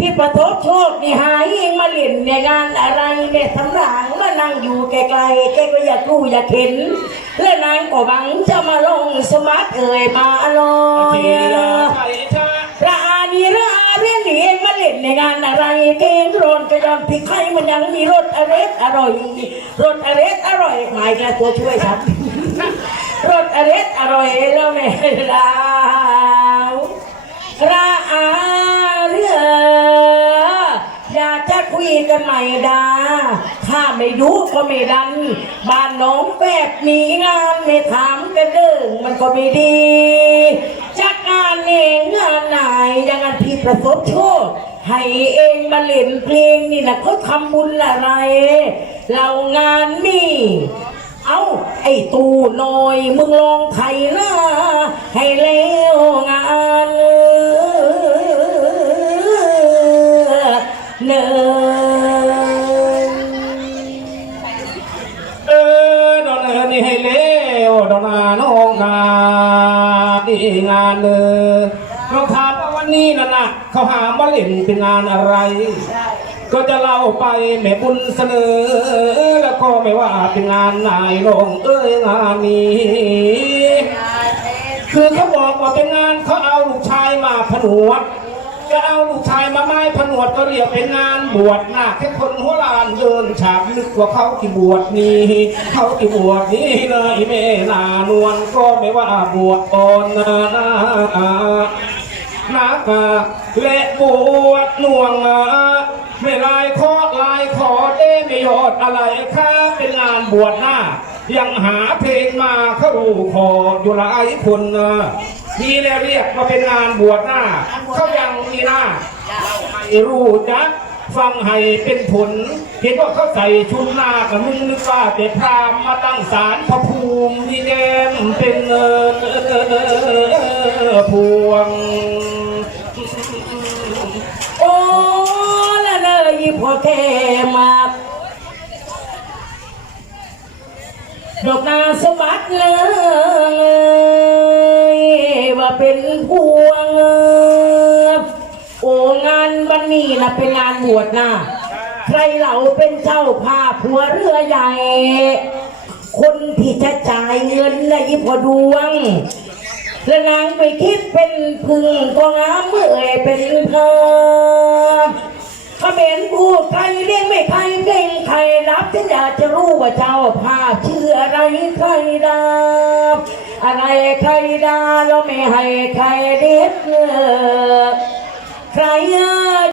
พี่ประทบโชคนี่หายเองมาเล่นในงานอะไรเนี่ยสำรางมานั่งอยู่ไกลๆแกก็อยากรู้อยากเห็น และนางก็หวังจะมาลงสมัติเอ่ยมาลอยทีละไทยชารานีราเรียนเองมาเล่นในงานอะไรเกงโรนกระยอนพริกไข่มันยังมีรสอร่อยอร่อยรสอร่อยอร่อยหมายแกตัวช่วยฉันรสอร่อยอร่อยแล้วไม่ดาวราอา จะคุยกันใหม่ดา ถ้าไม่ดูก็ไม่ดัน บ้านน้องแปดมีงานไม่ถามกันเดิงมันก็ไม่ดีจากงานเองงานไหนยังงานพี่ประสบโชคให้เองมาเล่นเพลงนี่นะเขาทำบุญอะไร เรางานนี่ เอาไอ้ตูน้อยมึงลองไถหน้าให้แล้ว วดอนนาน้องนาดีงานเลยเราถามว่าวันนี้นั่นน่ะเขาหามาเล่นเป็นงานอะไร ก็จะเล่าไปแม่บุญเสนอ แล้วก็ไม่ว่าเป็นงานไหนลงเอ้ยงานนี้ คือเขาบอกว่าเป็นงานเขาเอาลูกชายมาผนวด จะเอาลูกชายมาไม้ผนวดก็เรียกเป็นงานบวชหน้าแค่คนหัวลานเดินฉาบนึกกว่าเขาที่บวชนี้เขาที่บวชนี้เลยแม่นานวลก็ไม่ว่าบวชอ่อนนานาคาและบวชน่วงอาไม่ลายคอลายขอเด้ไม่ยอดอะไรค่าเป็นงานบวชหน้า ยังหาเพลงมาเขาดูขออยู่หลายคนนะ นี่แหละเรียกว่าเป็นงานบวชหน้า เขายังมีหน้าเราไม่รู้จักฟังให้เป็นผล เห็นว่าเขาใส่ชุดหน้ากับมึงนึกว่าแต่พรามมาตั้งศาลพระภูมินี่แนมเป็นเออพวง โอ้ละเลยพอแค่มาดอกนาสมบัติเลย ว่าเป็นพวงโอ้งานวันนี้นะเป็นงานบวชนะใครเหล่าเป็นเจ้าภาพหัวเรือใหญ่ คนที่จะจ่ายเงินนะยิพอดวงและนางไปคิดเป็นพึงก็งามเมื่อยเป็นเธอ ถ้าเป็นผู้ใครเรียงไม่ใครเก่งใครรับฉันอยากจะรู้ว่าเจ้าผ้าชื่ออะไรใครดาบอะไรใครดาเราไม่ให้ใครเรียกใครอ